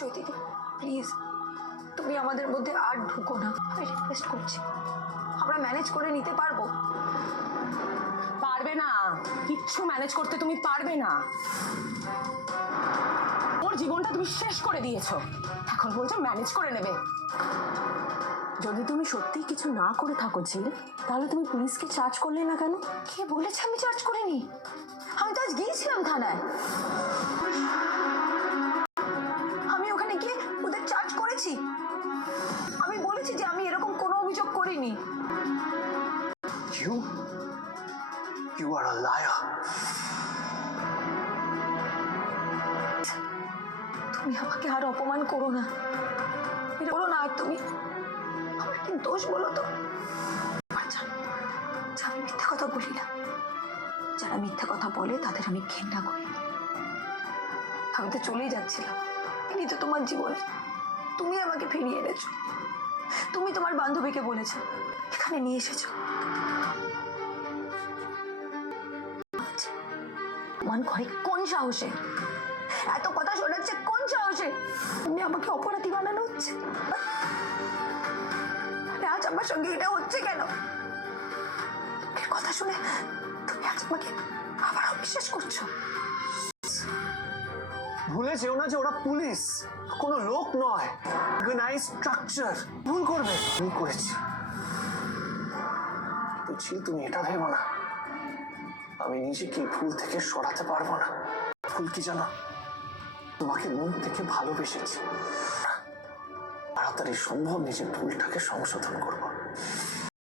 চৈতিদি please তুমি আমাদের মধ্যে আর ঢুকো না, আমি রিকোয়েস্ট করছি। আমরা ম্যানেজ করে নিতে পারবো। পারবে না, কিচ্ছু ম্যানেজ করতে তুমি পারবে না। ওর জীবনটা তুমি শেষ করে দিয়েছো, এখন বলছো ম্যানেজ করে নেবে। যদি তুমি সত্যিই কিছু না করে থাকো ঝিল, তাহলে তুমি পুলিশকে চার্জ করলে না কেন? কে বলেছে আমি চার্জ করিনি? আমি তো আজ গিয়েছিলাম থানায়, আমি ওখানে গিয়ে ওদের চার্জ করেছি। আমি বলেছি যে আমি এরকম কোনো অভিযোগ করিনি। You are a liar. তুমি আমাকে আর অপমান করো না, বলো না। আর তুমি আমার কি দোষ বলো তো? আমি মিথ্যা কথা বলি না, যারা মিথ্যা কথা বলে তাদের আমি ঘৃণা করি। আমি তো চলেই যাচ্ছিলাম, ইনি তো তোমার জীবনে, তুমি আমাকে ফিরিয়ে এনেছো। তুমি তোমার বান্ধবীকে বলেছো, এখানে নিয়ে এসেছো। মান করে কোন সাহসে? এত কথা শোনাচ্ছে কোন সাহসে? তুমি আমাকে অপরাধী বানানো হচ্ছে। আজ আমার সঙ্গে এটা হচ্ছে কেন? লোকের কথা শুনে তুমি আজ আমাকে আবার অবিশ্বাস করছো। ভুলে যেও না যে ওরা পুলিশ, কোনো লোক নয়। Organize structure. ভুল করবে, ভুল করেছি। বুঝছি, তুমি এটা ভেবো না আমি নিজেকে ভুল থেকে সরাতে পারবো না। ভুল কি জানো? তোমাকে মন থেকে ভালোবেসেছি, তাড়াতাড়ি সম্ভব নিজের ভুলটাকে সংশোধন করবো।